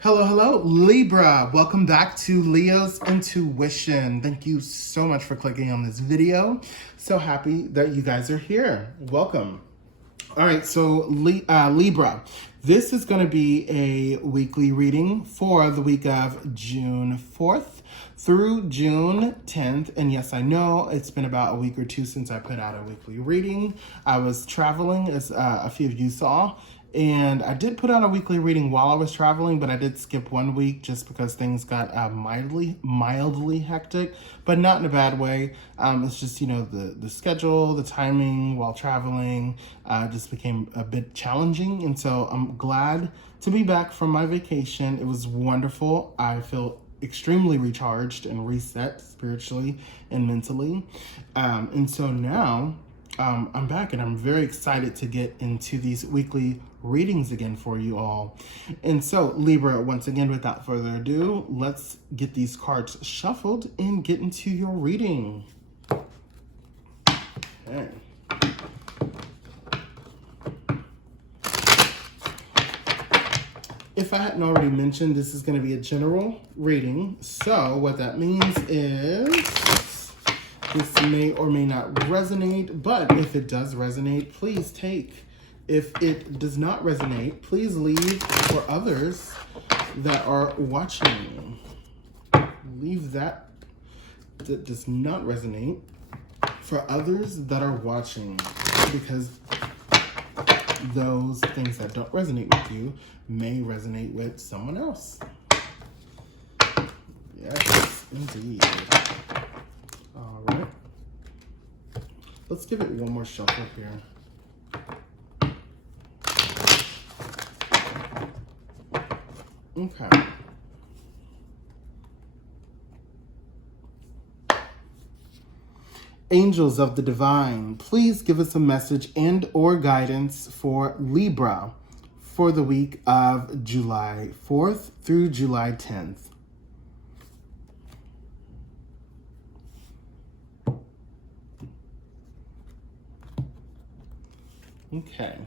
Hello, hello, Libra. Welcome back to Leo's Intuition. Thank you so much for clicking on this video. So happy that you guys are here. Welcome. All right, so Libra, this is going to be a weekly reading for the week of June 4th through June 10th. And yes, I know it's been about a week or two since I put out a weekly reading. I was traveling, as a few of you saw, and I did put out a weekly reading while I was traveling, but I did skip 1 week just because things got mildly hectic, but not in a bad way. It's just, the schedule, the timing while traveling just became a bit challenging. And so I'm glad to be back from my vacation. It was wonderful. I feel extremely recharged and reset spiritually and mentally. And so now I'm back and I'm very excited to get into these weekly readings again for you all. And so Libra, once again, without further ado, let's get these cards shuffled and get into your reading. Okay. If I hadn't already mentioned, this is going to be a general reading. So what that means is this may or may not resonate, but if it does resonate, please take. If it does not resonate, please leave for others that are watching. Leave that does not resonate for others that are watching, because those things that don't resonate with you may resonate with someone else. Yes, indeed. All right. Let's give it one more shuffle here. Okay. Angels of the Divine, please give us a message and or guidance for Libra for the week of July 4th through July 10th. Okay.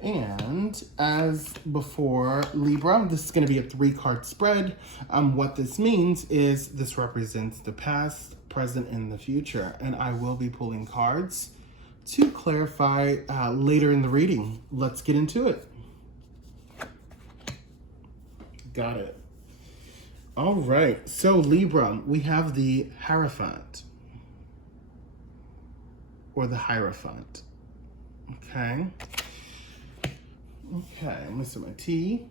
And as before, Libra, this is going to be a 3-card spread. What this means is this represents the past, present, and the future. And I will be pulling cards to clarify later in the reading. Let's get into it. Got it. All right. So Libra, we have the Hierophant or the Hierophant. Okay. Okay, I'm gonna sip my tea.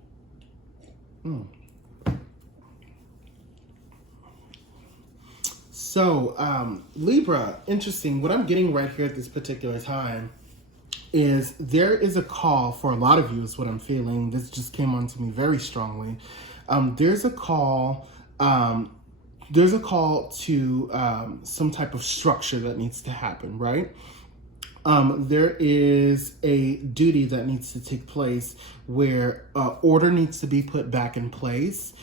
So, Libra, interesting. What I'm getting right here at this particular time is there is a call for a lot of you, is what I'm feeling. This just came on to me very strongly. There's a call to some type of structure that needs to happen, right? There is a duty that needs to take place where order needs to be put back in place.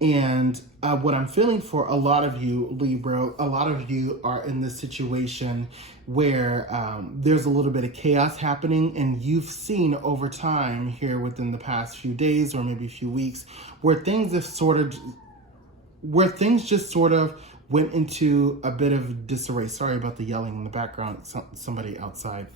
And what I'm feeling for a lot of you, Libra, a lot of you are in this situation where there's a little bit of chaos happening, and you've seen over time here within the past few days or maybe a few weeks where things just sort of went into a bit of disarray. Sorry about the yelling in the background. Somebody outside.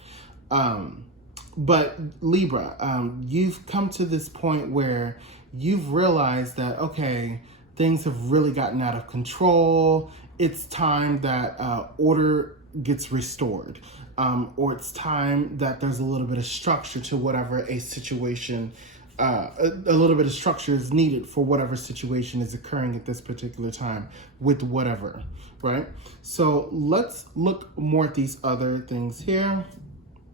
But Libra, you've come to this point where you've realized that, okay, things have really gotten out of control. It's time that order gets restored. Or it's time that there's a little bit of structure to whatever a situation a little bit of structure is needed for whatever situation is occurring at this particular time with whatever, right? So let's look more at these other things here.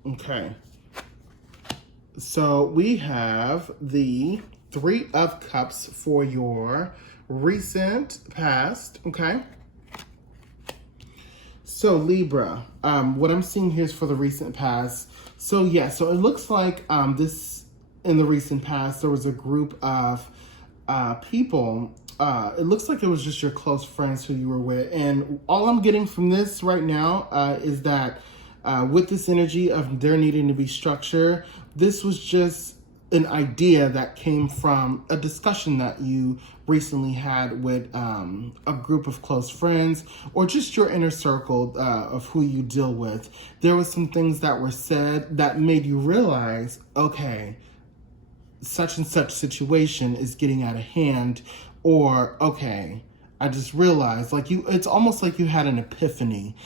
Okay. So we have the 3 of Cups for your recent past, okay? So Libra, what I'm seeing here is for the recent past. So yeah, so it looks like in the recent past, there was a group of people. It looks like it was just your close friends who you were with. And all I'm getting from this right now is that with this energy of there needing to be structure, this was just an idea that came from a discussion that you recently had with a group of close friends, or just your inner circle of who you deal with. There was some things that were said that made you realize, okay, such and such situation is getting out of hand, or okay, I just realized, like, it's almost like you had an epiphany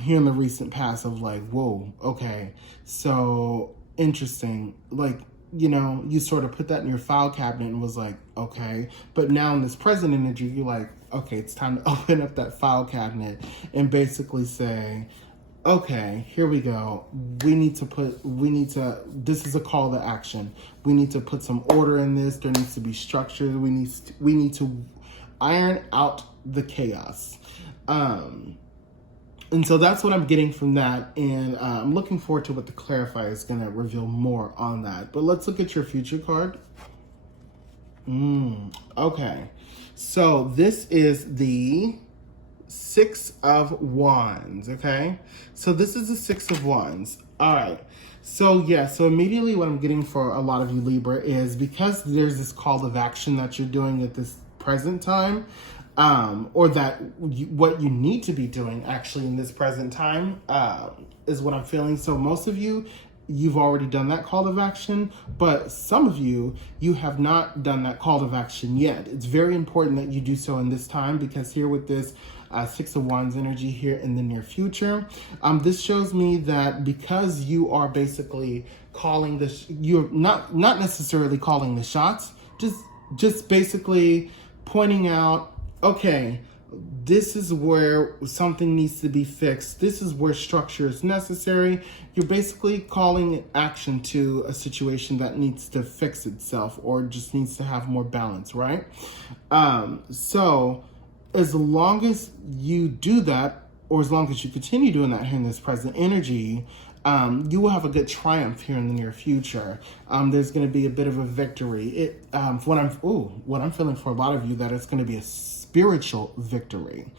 here in the recent past of like, whoa, okay, so interesting. Like, you sort of put that in your file cabinet and was like, okay. But now in this present energy, you're like, okay, it's time to open up that file cabinet and basically say, okay, here we go. This is a call to action. We need to put some order in this. There needs to be structure. We need to iron out the chaos. And so that's what I'm getting from that. And I'm looking forward to what the clarifier is going to reveal more on that. But let's look at your future card. Okay. So this is the Six of Wands, okay? So this is the Six of Wands. All right. So yeah, so immediately what I'm getting for a lot of you Libra is, because there's this call of action that you're doing at this present time, or that what you need to be doing actually in this present time is what I'm feeling. So most of you, you've already done that call of action, but some of you, you have not done that call of action yet. It's very important that you do so in this time, because here with this Six of Wands energy here in the near future, this shows me that because you are basically calling this, you're not necessarily calling the shots, just basically pointing out, okay, this is where something needs to be fixed. This is where structure is necessary. You're basically calling action to a situation that needs to fix itself, or just needs to have more balance, right? So as long as you do that, or as long as you continue doing that here in this present energy, you will have a good triumph here in the near future. There's going to be a bit of a victory. What I'm feeling for a lot of you, that it's going to be a spiritual victory.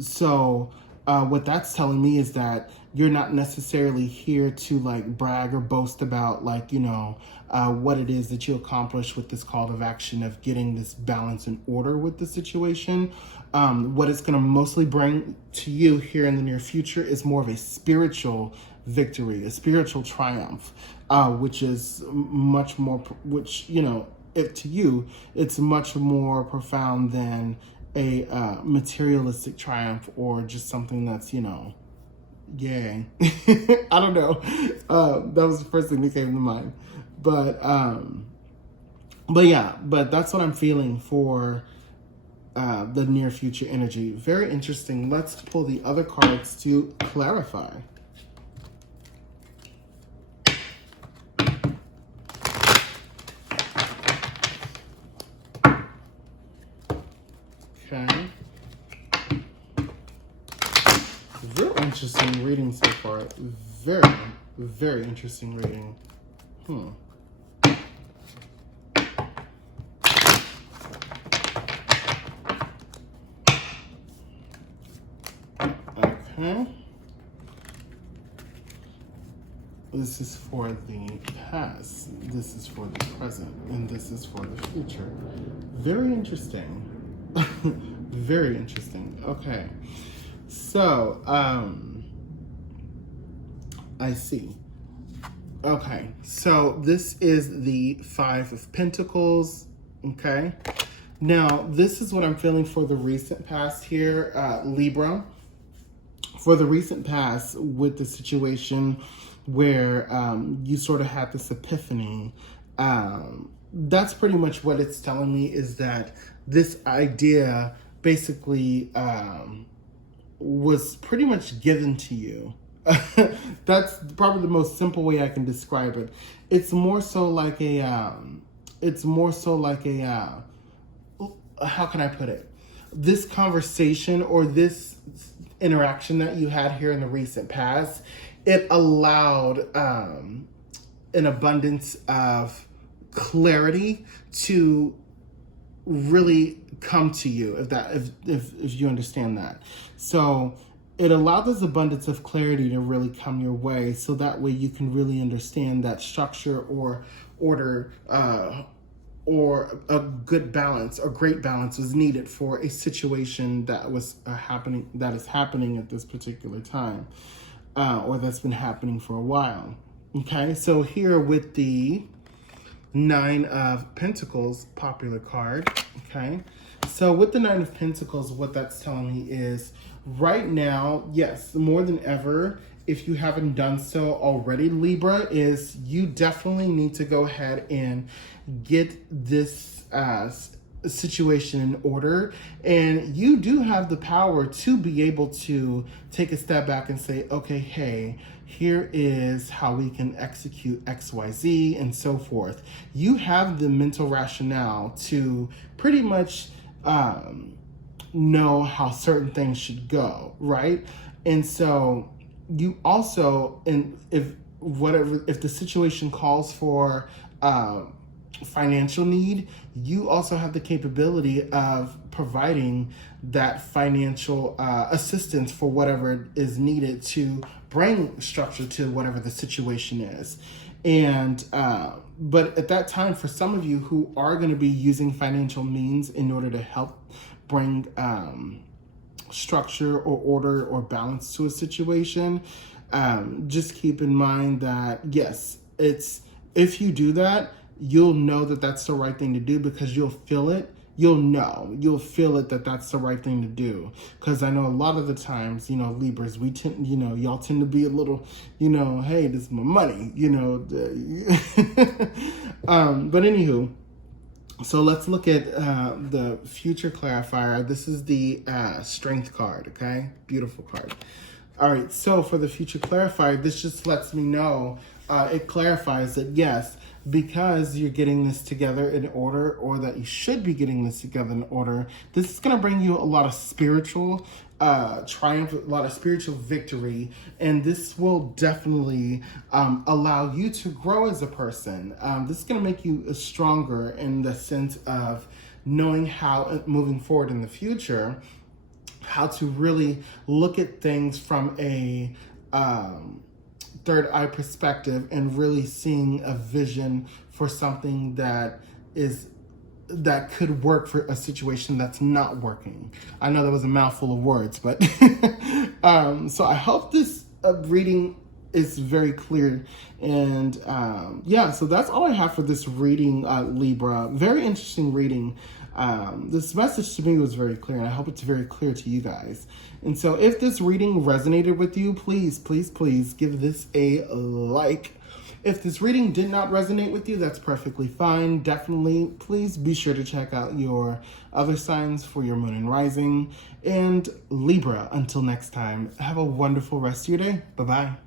So what that's telling me is that you're not necessarily here to like brag or boast about like, what it is that you accomplish with this call of action of getting this balance and order with the situation. What it's going to mostly bring to you here in the near future is more of a spiritual victory, a spiritual triumph, which is much more, if to you, it's much more profound than a materialistic triumph, or just something that's, yay. I don't know. That was the first thing that came to mind. But yeah, but that's what I'm feeling for the near future energy. Very interesting. Let's pull the other cards to clarify. Okay. Very interesting reading so far. Very, very interesting reading. Okay. This is for the past, this is for the present, and this is for the future. Very interesting. Very interesting. Okay. So, I see. Okay. So this is the Five of Pentacles. Okay. Now, this is what I'm feeling for the recent past here, Libra. For the recent past with the situation where you sort of had this epiphany, that's pretty much what it's telling me, is that this idea basically was pretty much given to you. That's probably the most simple way I can describe it. It's more so like a, how can I put it? This conversation or this interaction that you had here in the recent past, it allowed an abundance of clarity to really come to you, if you understand that. So it allowed this abundance of clarity to really come your way, so that way you can really understand that structure or order, or a good balance or great balance was needed for a situation that was that is happening at this particular time, or that's been happening for a while. Okay, so here with the Nine of Pentacles, popular card. Okay, so with the Nine of Pentacles, what that's telling me is right now, yes, more than ever, if you haven't done so already, Libra, is you definitely need to go ahead and get this situation in order. And you do have the power to be able to take a step back and say, okay, hey, here is how we can execute XYZ and so forth. You have the mental rationale to pretty much know how certain things should go, right? And so you also, and if the situation calls for financial need, you also have the capability of providing that financial assistance for whatever is needed to bring structure to whatever the situation is. And but at that time, for some of you who are going to be using financial means in order to help bring structure or order or balance to a situation, just keep in mind that yes, if you do that, you'll know that that's the right thing to do because you'll feel it. You'll feel it that that's the right thing to do. Because I know a lot of the times, Libras, we tend, y'all tend to be a little, hey, this is my money, but anywho, so let's look at the future clarifier. This is the strength card, okay? Beautiful card. All right, so for the future clarifier, this just lets me know, it clarifies that yes, because you're getting this together in order, or that you should be getting this together in order, this is going to bring you a lot of spiritual triumph, a lot of spiritual victory, and this will definitely allow you to grow as a person. This is going to make you stronger in the sense of knowing how, moving forward in the future, how to really look at things from a third eye perspective and really seeing a vision for something that could work for a situation that's not working. I know that was a mouthful of words, but so I hope this reading is very clear. And yeah, so that's all I have for this reading, Libra. Very interesting reading. This message to me was very clear, and I hope it's very clear to you guys. And so if this reading resonated with you, please, please, please give this a like. If this reading did not resonate with you, that's perfectly fine. Definitely, please be sure to check out your other signs for your moon and rising. And Libra, until next time, have a wonderful rest of your day. Bye-bye.